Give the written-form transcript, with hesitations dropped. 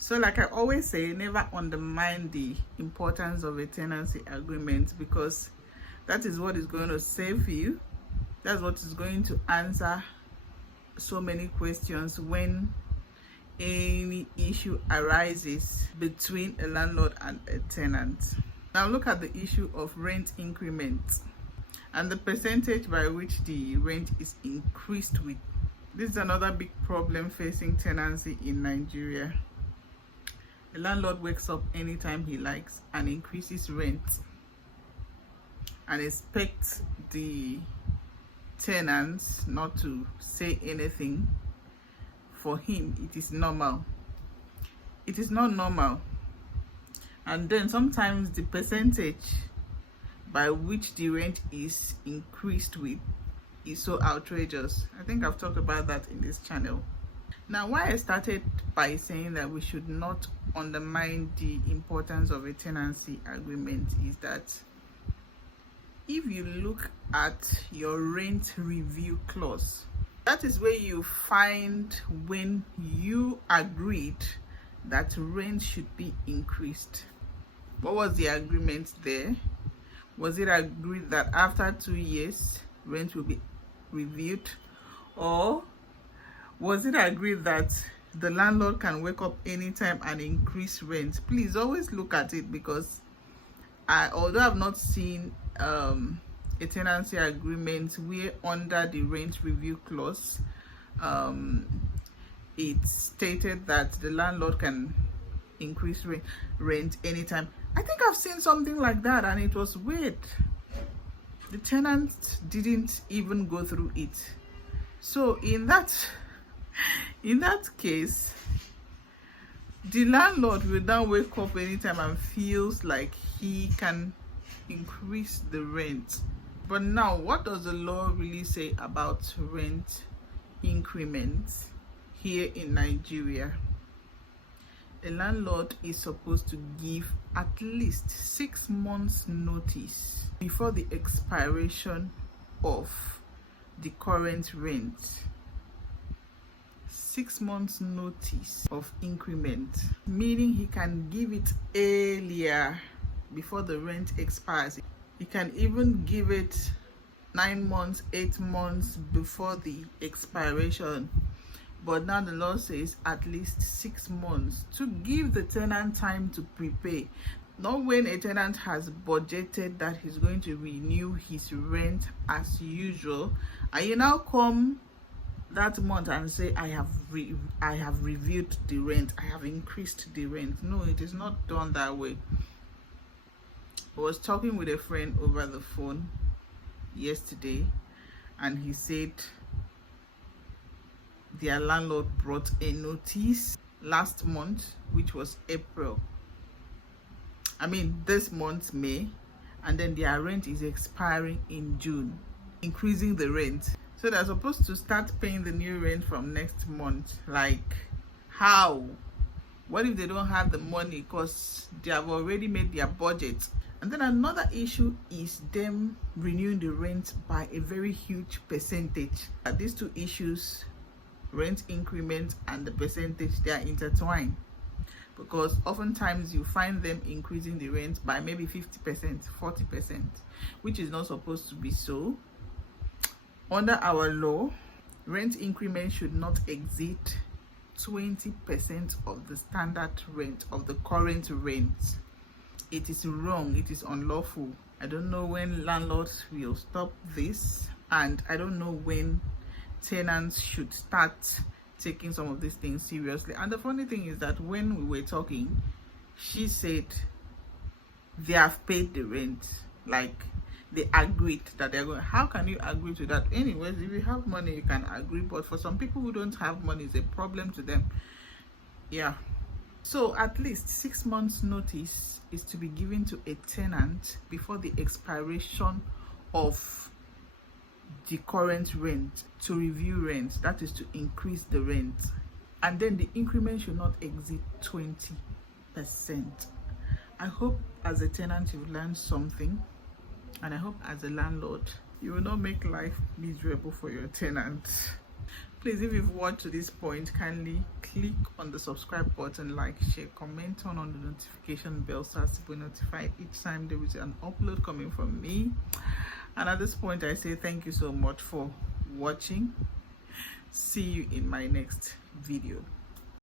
So like I always say, never undermine the importance of a tenancy agreement, because that is what is going to save you. That's what is going to answer so many questions when any issue arises between a landlord and a tenant. Now look at the issue of rent increment and the percentage by which the rent is increased with. This is another big problem facing tenancy in Nigeria. A landlord wakes up anytime he likes and increases rent and expects the tenants not to say anything. For him, it is normal. It is not normal. And then sometimes the percentage by which the rent is increased with is so outrageous. I think I've talked about that in this channel. Now, why I started by saying that we should not undermine the importance of a tenancy agreement is that if you look at your rent review clause, that is where you find when you agreed that rent should be increased. What was the agreement there? Was it agreed that after 2 years rent will be reviewed, or was it agreed that the landlord can wake up anytime and increase rent? Please always look at it, because although I've not seen a tenancy agreement where under the rent review clause it stated that the landlord can increase rent anytime. I think I've seen something like that and it was weird. The tenant didn't even go through it. So in that case, the landlord will now wake up anytime and feels like he can increase the rent. But now, what does the law really say about rent increments here in Nigeria? A landlord is supposed to give at least 6 months notice before the expiration of the current rent. 6 months notice of increment, meaning he can give it earlier before the rent expires. He can even give it 9 months, 8 months before the expiration. But now the law says at least 6 months to give the tenant time to prepare. Not when a tenant has budgeted that he's going to renew his rent as usual, and you now come that month and say, I have reviewed the rent, I have increased the rent. No, it is not done that way. I was talking with a friend over the phone yesterday, and he said their landlord brought a notice last month, which was April. This month, May, and then their rent is expiring in June, increasing the rent. So they're supposed to start paying the new rent from next month. Like, how? What if they don't have the money because they have already made their budget? And then another issue is them renewing the rent by a very huge percentage. These two issues, rent increment and the percentage, they are intertwined, because oftentimes you find them increasing the rent by maybe 50%, 40%, which is not supposed to be so. Under our law, rent increment should not exceed 20% of the standard rent of the current rent. It is wrong, it is unlawful. I don't know when landlords will stop this, and I don't know when tenants should start taking some of these things seriously. And the funny thing is that when we were talking, she said they have paid the rent, like they agreed that they're going. How can you agree to that? Anyways, if you have money you can agree, but for some people who don't have money, it's a problem to them. Yeah, so at least 6 months notice is to be given to a tenant before the expiration of the current rent to review rent, that is to increase the rent. And then the increment should not exceed 20%. I hope as a tenant you've learned something, and I hope as a landlord you will not make life miserable for your tenants. Please, if you've watched to this point, kindly click on the subscribe button, like, share, comment, turn on the notification bell so as to be notified each time there is an upload coming from me. And at this point, I say thank you so much for watching. See you in my next video.